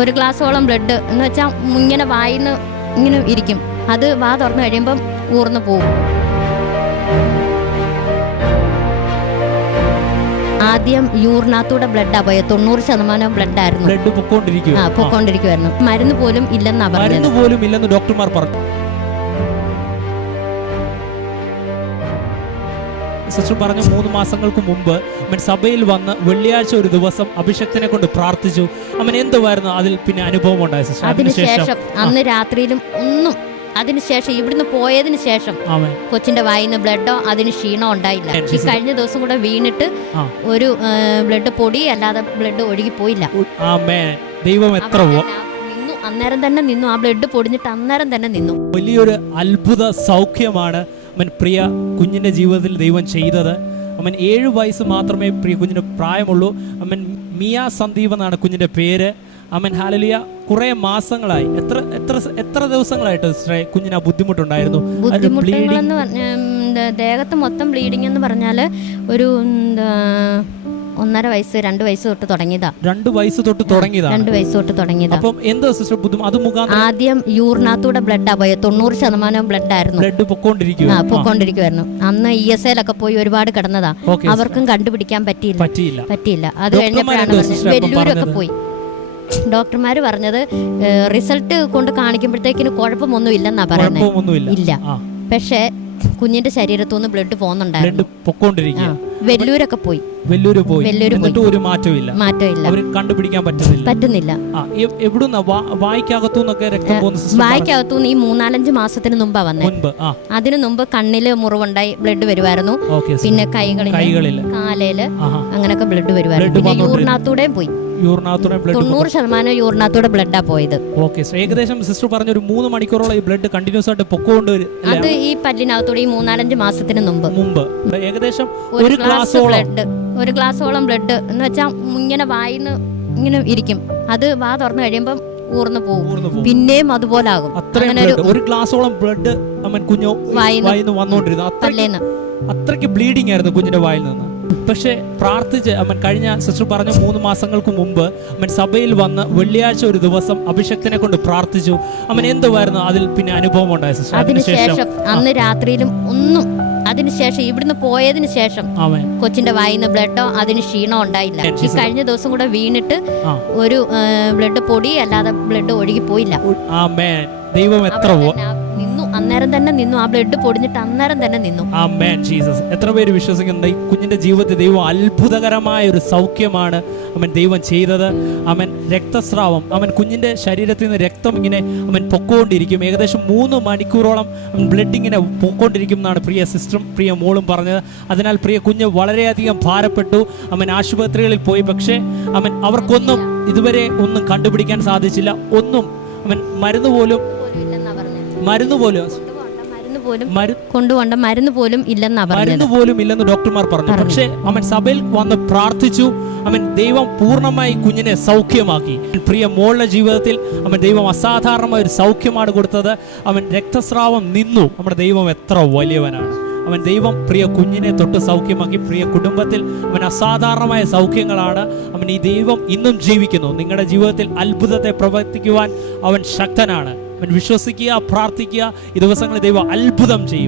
1 ഗ്ലാസോളം blood എന്ന് വെച്ചാൽ ഇങ്ങനെ വായിന്ന് ഇങ്ങനെ ഇരിക്കും. അത് വാ തുറന്നു കഴിയുമ്പം ഊർന്നു പോകും. ആദ്യം യൂറിനകത്തൂടെ ബ്ലഡാ പോയത്. 90% ബ്ലഡ് ആയിരുന്നു. ബ്ലഡ് പൊക്കോണ്ടിരിക്കുവായിരുന്നു. മരുന്ന് പോലും ഇല്ലെന്നാ പറഞ്ഞത്. ഡോക്ടർമാർ പറഞ്ഞു. സിസ്റ്റർ പറഞ്ഞു 3 മാസങ്ങൾക്ക് മുമ്പ് സഭയിൽ വന്ന് വെള്ളിയാഴ്ച ഒരു ദിവസം അഭിഷക്തനെ കൊണ്ട് പ്രാർത്ഥിച്ചു. എന്തുവായിരുന്നു അതിൽ പിന്നെ അനുഭവം ഉണ്ടായ സിസ്റ്റർ? അതിനുശേഷം അന്ന് രാത്രിയിലും ഒന്നും, അതിനുശേഷം ഇവിടുന്ന് പോയതിന് ശേഷം കൊച്ചിന്റെ വായിന്ന് ബ്ലഡോ അതിന് ക്ഷീണോ ഉണ്ടായില്ല. ഈ കഴിഞ്ഞ ദിവസം കൂടെ വീണിട്ട് ഒരു ബ്ലഡ് പൊടി അല്ലാതെ ബ്ലഡ് ഒഴുകി പോയില്ല. ദൈവം എത്ര നിന്നു, അന്നേരം തന്നെ നിന്നു. ആ ബ്ലഡ് പൊടിഞ്ഞിട്ട് അന്നേരം തന്നെ നിന്നു. വലിയൊരു അത്ഭുത സൗഖ്യമാണ് പ്രിയ കുഞ്ഞിന്റെ ജീവിതത്തിൽ ദൈവം ചെയ്തത്. 7 വയസ്സ് മാത്രമേ പ്രിയ കുഞ്ഞിന് പ്രായമുള്ളൂ. മിയ സന്ദീപ് എന്നാണ് കുഞ്ഞിന്റെ പേര്. ഹല്ലേലൂയ. കുറെ മാസങ്ങളായി, എത്ര ദിവസങ്ങളായിട്ട് കുഞ്ഞിന് ബുദ്ധിമുട്ടുണ്ടായിരുന്നു? ബുദ്ധിമുട്ടുകളെന്ന് ദേഹത്ത് മൊത്തം ബ്ലീഡിംഗ് എന്ന് പറഞ്ഞാൽ ഒരു 1.5 വയസ്സ് 2 വയസ്സ് തൊട്ട് തുടങ്ങിയതാ. 2 വയസ്സ് തൊട്ട് തുടങ്ങിയതാ. അപ്പം എന്താ സിസ്റ്റർ ബുദ്ധിമുട്ട്? ആദ്യം യൂറിനകത്തൂടെ ബ്ലഡാ പോയത്. 90% ബ്ലഡ് ആയിരുന്നു. ബ്ലഡ് പൊക്കോണ്ടിരിക്കുവായിരുന്നു. അന്ന് ESAയിലൊക്കെ പോയി ഒരുപാട് കിടന്നതാ. അവർക്കും കണ്ടുപിടിക്കാൻ പറ്റിയില്ല. അത് കഴിഞ്ഞപ്പോഴാണ് വെല്ലൂരൊക്കെ പോയി. ഡോക്ടർമാര് പറഞ്ഞത് റിസൾട്ട് കൊണ്ട് കാണിക്കുമ്പോഴത്തേക്കിന് കുഴപ്പമൊന്നും ഇല്ലെന്നാ പറയുന്നത്. ഇല്ല, പക്ഷേ കുഞ്ഞിന്റെ ശരീരത്തുനിന്ന് ബ്ലഡ് പോകുന്നുണ്ടായിരുന്നു. വെല്ലൂരൊക്കെ പോയി. ഒരു മാറ്റമില്ല. കണ്ടുപിടിക്കാൻ പറ്റുന്നില്ല. വായിക്കകത്തുനിന്ന് ഈ 3-4 മാസത്തിന് മുമ്പാ വന്നത്. അതിനു മുമ്പ് കണ്ണില് മുറിവുണ്ടായി ബ്ലഡ് വരുമായിരുന്നു. പിന്നെ കൈകളില് കാലയില് അങ്ങനെയൊക്കെ ബ്ലഡ് വരുമായിരുന്നു. പിന്നെ യൂറിനകത്തൂടെയും പോയി. 90% യൂറിനകത്തൂടെ ബ്ലഡാ പോയത്. ഏകദേശം സിസ്റ്റർ പറഞ്ഞ ഒരു 3 മണിക്കൂറോളം ഈ ബ്ലഡ് കണ്ടിന്യൂസ് ആയിട്ട് പൊക്കോണ്ട്. അത് ഈ പല്ലിനകത്തൂടെ ഈ 3-4 മാസത്തിന് മുമ്പ് ഏകദേശം 1 ഗ്ലാസോളം ബ്ലഡ് എന്ന് വെച്ചാൽ ഇങ്ങനെ വായിന്ന് ഇങ്ങനെ ഇരിക്കും. അത് വാ തുറന്നു കഴിയുമ്പം ഊർന്നു പോകും. പിന്നെയും അതുപോലെ ആകും. അങ്ങനെ 1 ഗ്ലാസോളം ബ്ലഡ് കുഞ്ഞു വായിന്ന് വന്നോണ്ടിരുന്നു. അത്രയ്ക്ക് ബ്ലീഡിംഗ് ആയിരുന്നു കുഞ്ഞിന്റെ വായിൽ നിന്ന്. പക്ഷെ പ്രാർത്ഥിച്ച് കഴിഞ്ഞ സിസ്റ്റർ പറഞ്ഞ 3 മാസങ്ങൾക്ക് മുമ്പ് സഭയിൽ വന്ന് വെള്ളിയാഴ്ച ഒരു ദിവസം അഭിഷക്തനെ കൊണ്ട് പ്രാർത്ഥിച്ചു. എന്തുവായിരുന്നു അതിൽ പിന്നെ അനുഭവം ഉണ്ടായ സിസ്റ്റർ? അതിനുശേഷം അന്ന് രാത്രിയിലും ഒന്നും, അതിനുശേഷം ഇവിടുന്ന് പോയതിന് ശേഷം കൊച്ചിന്റെ വായിന്ന് ബ്ലഡോ അതിന് ക്ഷീണോ ഉണ്ടായില്ല. ഈ കഴിഞ്ഞ ദിവസം കൂടെ വീണിട്ട് ഒരു ബ്ലഡ് പൊടി അല്ലാതെ ബ്ലഡ് ഒഴുകി പോയില്ല. ദൈവം എത്ര നിന്നു, അന്നേരം തന്നെ നിന്നു. ആ ബ്ലഡ് പൊടിഞ്ഞിട്ട് അന്നേരം തന്നെ നിന്നു. ജീസസ്. എത്ര പേര് വിശ്വസിക്കുന്നുണ്ട് ഈ കുഞ്ഞിന്റെ ജീവിതത്തിൽ ദൈവം അത്ഭുതകരമായ ഒരു സൗഖ്യമാണ് ദൈവം ചെയ്തത്. രക്തസ്രാവം, കുഞ്ഞിന്റെ ശരീരത്തിൽ നിന്ന് രക്തം ഇങ്ങനെ പൊക്കോണ്ടിരിക്കും. ഏകദേശം 3 മണിക്കൂറോളം ബ്ലഡ് ഇങ്ങനെ പൊക്കോണ്ടിരിക്കും എന്നാണ് പ്രിയ സിസ്റ്ററും പ്രിയ മോളും പറഞ്ഞത്. അതിനാൽ പ്രിയ കുഞ്ഞ് വളരെയധികം ഭാരപ്പെട്ടു. ആശുപത്രികളിൽ പോയി. പക്ഷേ അവർക്കൊന്നും ഇതുവരെ ഒന്നും കണ്ടുപിടിക്കാൻ സാധിച്ചില്ല. ഒന്നും മരുന്ന് പോലും ഇല്ലെന്ന് ഡോക്ടർമാർ പറഞ്ഞു. പക്ഷേ സഭയിൽ വന്ന് പ്രാർത്ഥിച്ചു. ദൈവം പൂർണ്ണമായി കുഞ്ഞിനെ സൗഖ്യമാക്കി. പ്രിയ മോളുടെ ജീവിതത്തിൽ ദൈവം അസാധാരണമായ ഒരു സൗഖ്യമാണ് കൊടുത്തത്. രക്തസ്രാവം നിന്നു. നമ്മുടെ ദൈവം എത്ര വലിയവനാണ്. ദൈവം പ്രിയ കുഞ്ഞിനെ തൊട്ട് സൗഖ്യമാക്കി. പ്രിയ കുടുംബത്തിൽ അസാധാരണമായ സൗഖ്യങ്ങളാണ്. ഈ ദൈവം ഇന്നും ജീവിക്കുന്നു. നിങ്ങളുടെ ജീവിതത്തിൽ അത്ഭുതത്തെ പ്രവർത്തിക്കുവാൻ അവൻ ശക്തനാണ്. വിശ്വസിക്കുക, പ്രാർത്ഥിക്കുക. ഈ ദിവസങ്ങളിൽ ദൈവം അത്ഭുതം ചെയ്യും.